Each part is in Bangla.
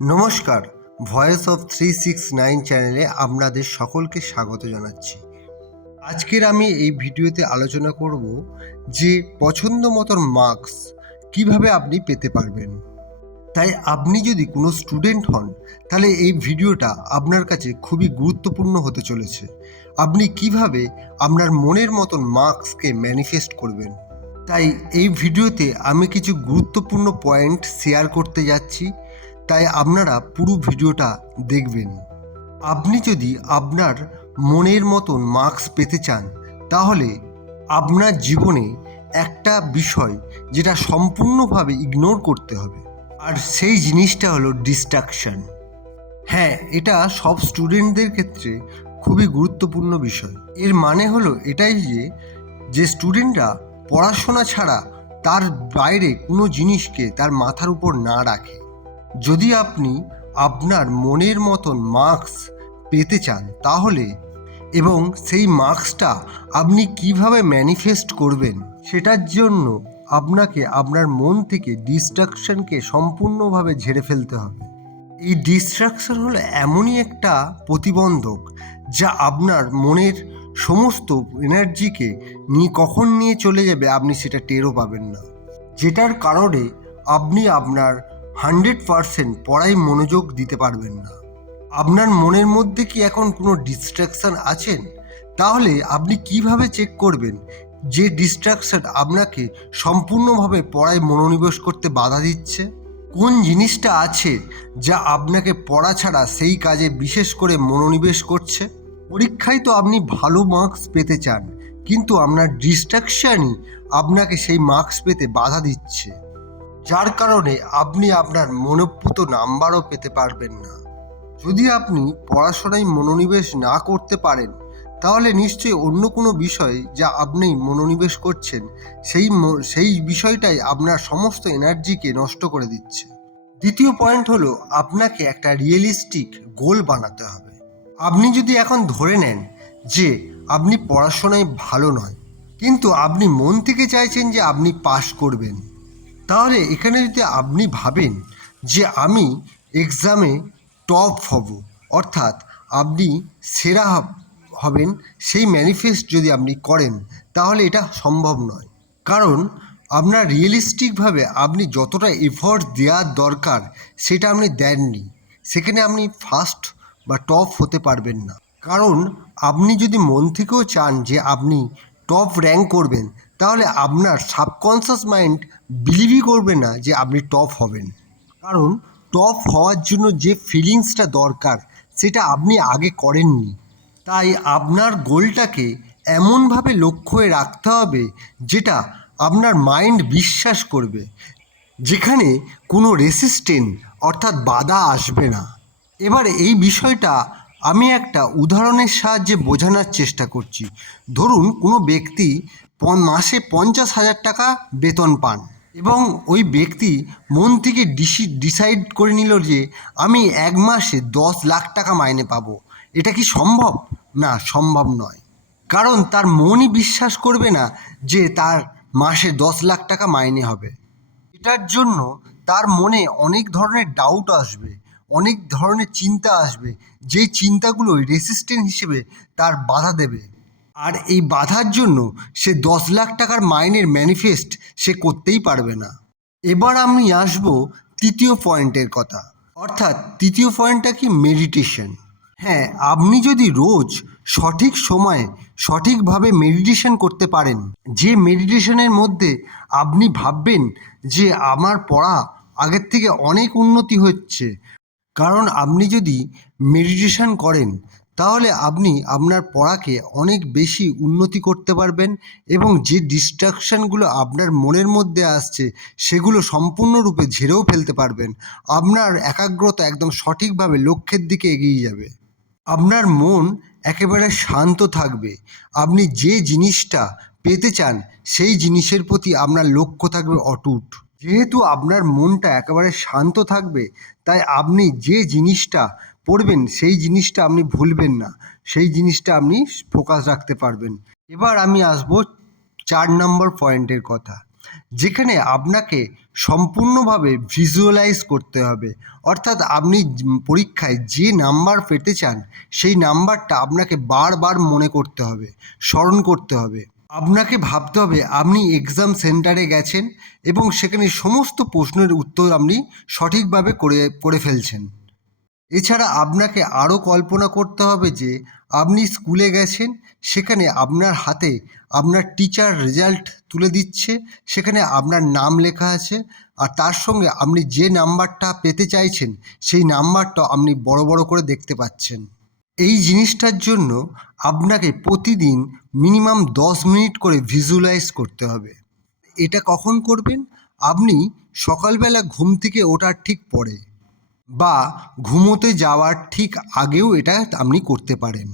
নমস্কার, ভয়েস অফ 369 চ্যানেলে আপনাদের সকলকে স্বাগত জানাচ্ছি। আজকের আমি এই ভিডিওতে আলোচনা করব যে পছন্দ মতন মার্কস কিভাবে আপনি পেতে পারবেন। তাই আপনি যদি কোনো স্টুডেন্ট হন তাহলে এই ভিডিওটা আপনার কাছে খুবই গুরুত্বপূর্ণ হতে চলেছে। আপনি কিভাবে আপনার মনের মতন মার্কসকে ম্যানিফেস্ট করবেন। তাই এই ভিডিওতে আমি কিছু গুরুত্বপূর্ণ পয়েন্ট শেয়ার করতে যাচ্ছি, তাই আপনারা পুরো ভিডিওটা দেখবেন। আপনি যদি আপনার মনের মতন মার্কস পেতে চান তাহলে আপনার জীবনে একটা বিষয় যেটা সম্পূর্ণভাবে ইগনোর করতে হবে, আর সেই জিনিসটা হলো ডিস্ট্রাকশন। হ্যাঁ, এটা সব স্টুডেন্টদের ক্ষেত্রে খুবই গুরুত্বপূর্ণ বিষয়। এর মানে হলো এটাই যে স্টুডেন্টরা পড়াশোনা ছাড়া তার বাইরে কোনো জিনিসকে তার মাথার উপর না রাখে। যদি আপনি আপনার মনের মতন মার্কস পেতে চান তাহলে এবং সেই মার্কসটা আপনি কিভাবে ম্যানিফেস্ট করবেন সেটার জন্য আপনাকে আপনার মন থেকে ডিস্ট্রাকশনকে সম্পূর্ণভাবে ঝেড়ে ফেলতে হবে। এই ডিস্ট্রাকশন হলো এমনই একটা প্রতিবন্ধক যা আপনার মনের সমস্ত এনার্জিকে কখন নিয়ে চলে যাবে আপনি সেটা টেরও পাবেন না, যেটার কারণে আপনি আপনার 100% পড়ায় মনোযোগ দিতে পারবেন না। আপনার মনের মধ্যে কি এখন কোনো ডিস্ট্রাকশন আছেন? তাহলে আপনি কিভাবে চেক করবেন যে ডিস্ট্রাকশন আপনাকে সম্পূর্ণভাবে পড়ায় মনোনিবেশ করতে বাধা দিচ্ছে? কোন জিনিসটা আছে যা আপনাকে পড়া ছাড়া সেই কাজে বিশেষ করে মনোনিবেশ করছে? পরীক্ষায় তো আপনি ভালো মার্কস পেতে চান, কিন্তু আপনার ডিস্ট্রাকশনই আপনাকে সেই মার্কস পেতে বাধা দিচ্ছে, যার কারণে আপনি আপনার মনোপ্রত নাম্বারও পেতে পারবেন না। যদি আপনি পড়াশোনায় মনোনিবেশ না করতে পারেন তাহলে নিশ্চয়ই অন্য কোনো বিষয় যা আপনি মনোনিবেশ করছেন সেই বিষয়টাই আপনার সমস্ত এনার্জিকে নষ্ট করে দিচ্ছে। দ্বিতীয় পয়েন্ট হলো আপনাকে একটা রিয়েলিস্টিক গোল বানাতে হবে। আপনি যদি এখন ধরে নেন যে আপনি পড়াশোনায় ভালো নয়, কিন্তু আপনি মন থেকে চাইছেন যে আপনি পাশ করবেন, তাহলে এখানে যদি আপনি ভাবেন যে আমি এক্সামে টপ হব, অর্থাৎ আপনি সেরা হবেন, সেই ম্যানিফেস্ট যদি আপনি করেন তাহলে এটা সম্ভব নয়। কারণ আপনার রিয়েলিস্টিকভাবে আপনি যতটা এফর্ট দেওয়ার দরকার সেটা আপনি দেননি, সেখানে আপনি ফার্স্ট বা টপ হতে পারবেন না। কারণ আপনি যদি মন থেকেও চান যে আপনি টপ র্যাঙ্ক করবেন তাহলে আপনার সাবকনশাস মাইন্ড বিলিভই করবে না যে আপনি টপ হবেন। কারণ টপ হওয়ার জন্য যে ফিলিংসটা দরকার সেটা আপনি আগে করেননি। তাই আপনার গোলটাকে এমনভাবে লক্ষ্যে রাখতে হবে যেটা আপনার মাইন্ড বিশ্বাস করবে, যেখানে কোনো রেসিস্টেন্ট অর্থাৎ বাধা আসবে না। এবার এই বিষয়টা আমি একটা উদাহরণের সাহায্যে বোঝানোর চেষ্টা করছি। ধরুন কোনো ব্যক্তি মাসে 50,000 টাকা বেতন পান এবং ওই ব্যক্তি মন থেকে ডিসাইড করে নিল যে আমি এক মাসে 10 লাখ টাকা মাইনে পাবো। এটা কি সম্ভব? না, সম্ভব নয়। কারণ তার মনই বিশ্বাস করবে না যে তার মাসে 10 লাখ টাকা মাইনে হবে। এটার জন্য তার মনে অনেক ধরনের ডাউট আসবে, অনেক ধরনের চিন্তা আসবে, যেই চিন্তাগুলো রেসিস্ট্যান্ট হিসেবে তার বাধা দেবে। আর এই বাধার জন্য সে 10 লাখ টাকার মাইনের ম্যানিফেস্ট সে করতেই পারবে না। এবার আমি আসবো তৃতীয় পয়েন্টের কথা, অর্থাৎ তৃতীয় পয়েন্টটা কি? মেডিটেশন। হ্যাঁ, আপনি যদি রোজ সঠিক সময়ে সঠিকভাবে মেডিটেশন করতে পারেন, যে মেডিটেশনের মধ্যে আপনি ভাববেন যে আমার পড়া আগের থেকে অনেক উন্নতি হচ্ছে। কারণ আপনি যদি মেডিটেশন করেন তাহলে আপনি আপনার পড়াকে অনেক বেশি উন্নতি করতে পারবেন এবং যে ডিস্ট্রাকশানগুলো আপনার মনের মধ্যে আসছে সেগুলো সম্পূর্ণরূপে ঝেড়েও ফেলতে পারবেন। আপনার একাগ্রতা একদম সঠিকভাবে লক্ষ্যের দিকে এগিয়ে যাবে। আপনার মন একেবারে শান্ত থাকবে। আপনি যে জিনিসটা পেতে চান সেই জিনিসের প্রতি আপনার লক্ষ্য থাকবে অটুট। যেহেতু আপনার মনটা একেবারে শান্ত থাকবে তাই আপনি যে জিনিসটা পড়বেন সেই জিনিসটা আপনি ভুলবেন না, সেই জিনিসটা আপনি ফোকাস রাখতে পারবেন। এবার আমি আসবো 4 নম্বর পয়েন্টের কথা। যেখানে আপনাকে সম্পূর্ণভাবে ভিজুয়ালাইজ করতে হবে, অর্থাৎ আপনি পরীক্ষায় যে নাম্বার পেতে চান সেই নাম্বারটা আপনাকে বারবার মনে করতে হবে, স্মরণ করতে হবে। আপনাকে ভাবতে হবে আপনি এক্সাম সেন্টারে গেছেন এবং সেখানে সমস্ত প্রশ্নের উত্তর আপনি সঠিকভাবে করে ফেলছেন। এছাড়া আপনাকে আরও কল্পনা করতে হবে যে আপনি স্কুলে গেছেন, সেখানে আপনার হাতে আপনার টিচার রেজাল্ট তুলে দিচ্ছে, সেখানে আপনার নাম লেখা আছে, আর তার সঙ্গে আপনি যে নাম্বারটা পেতে চাইছেন সেই নাম্বারটা আপনি বড় বড় করে দেখতে পাচ্ছেন। এই জিনিসটার জন্য আপনাকে প্রতিদিন মিনিমাম 10 মিনিট করে ভিজুয়ালাইজ করতে হবে। এটা কখন করবেন? আপনি সকালবেলা ঘুম থেকে ওঠার ঠিক পরে বা ঘুমোতে যাওয়ার ঠিক আগেও এটা আপনি করতে পারেন।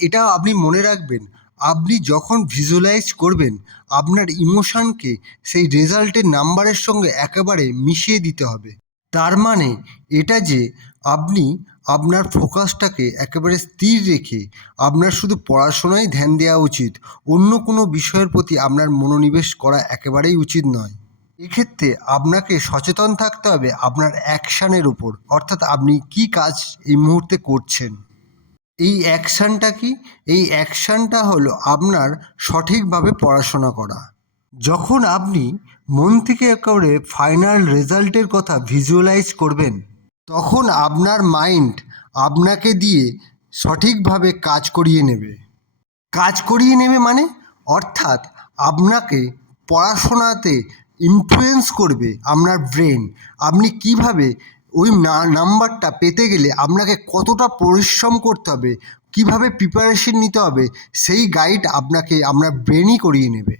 এটা আপনি মনে রাখবেন, আপনি যখন ভিজুয়ালাইজ করবেন আপনার ইমোশনকে সেই রেজাল্টের নাম্বারের সঙ্গে একেবারে মিশিয়ে দিতে হবে। তার মানে এটা যে আপনি আপনার ফোকাসটাকে একেবারে স্থির রেখে আপনার শুধু পড়াশোনায় ধ্যান দেওয়া উচিত, অন্য কোনো বিষয়ের প্রতি আপনার মনোনিবেশ করা একেবারেই উচিত নয়। এক্ষেত্রে আপনাকে সচেতন থাকতে হবে আপনার অ্যাকশানের উপর, অর্থাৎ আপনি কী কাজ এই মুহূর্তে করছেন। এই অ্যাকশানটা কি? এই অ্যাকশানটা হলো আপনার সঠিকভাবে পড়াশোনা করা। যখন আপনি মন থেকে একেবারে ফাইনাল রেজাল্টের কথা ভিজুয়ালাইজ করবেন, তখন আপনার মাইন্ড আপনাকে দিয়ে সঠিকভাবে কাজ করিয়ে নেবে। কাজ করিয়ে নেবে মানে, অর্থাৎ আপনাকে পড়াশোনাতে ইনফ্লুয়েন্স করবে আপনার ব্রেন। আপনি কিভাবে ওই নাম্বারটা পেতে গেলে আপনাকে কতটা পরিশ্রম করতে হবে, কিভাবে প্রিপারেশন নিতে হবে, সেই গাইড আপনাকে আপনার ব্রেনই করিয়ে নেবে।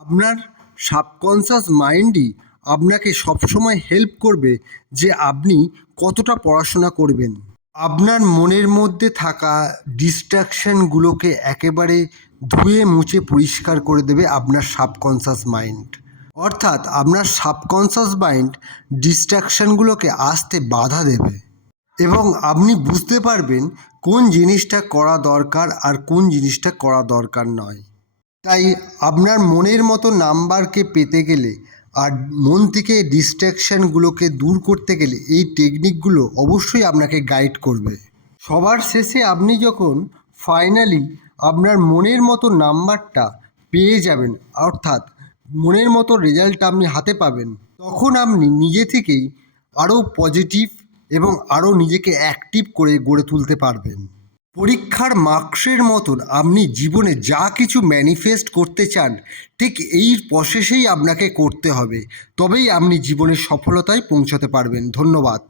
আপনার সাবকনশাস মাইন্ডই আপনাকে সবসময় হেল্প করবে যে আপনি কতটা পড়াশোনা করবেন। আপনার মনের মধ্যে থাকা ডিস্ট্র্যাকশনগুলোকে একেবারে ধুয়ে মুছে পরিষ্কার করে দেবে আপনার সাবকনশাস মাইন্ড। অর্থাৎ আপনার সাবকনশাস মাইন্ড ডিস্ট্র্যাকশনগুলোকে আসতে বাধা দেবে এবং আপনি বুঝতে পারবেন কোন জিনিসটা করা দরকার আর কোন জিনিসটা করা দরকার নয়। তাই আপনার মনের মতো নাম্বারকে পেতে গেলে আর মন থেকে ডিস্ট্র্যাকশানগুলোকে দূর করতে গেলে এই টেকনিকগুলো অবশ্যই আপনাকে গাইড করবে। সবার শেষে আপনি যখন ফাইনালি আপনার মনের মতো নাম্বারটা পেয়ে যাবেন, অর্থাৎ মনের মতো রেজাল্ট আপনি হাতে পাবেন, তখন আপনি নিজে থেকেই আরও পজিটিভ এবং আরও নিজেকে অ্যাক্টিভ করে গড়ে তুলতে পারবেন। পরীক্ষার মার্কসের মতন আপনি জীবনে যা কিছু ম্যানিফেস্ট করতে চান ঠিক এই প্রসেসেই আপনাকে করতে হবে, তবেই আপনি জীবনের সফলতায় পৌঁছাতে পারবেন। ধন্যবাদ।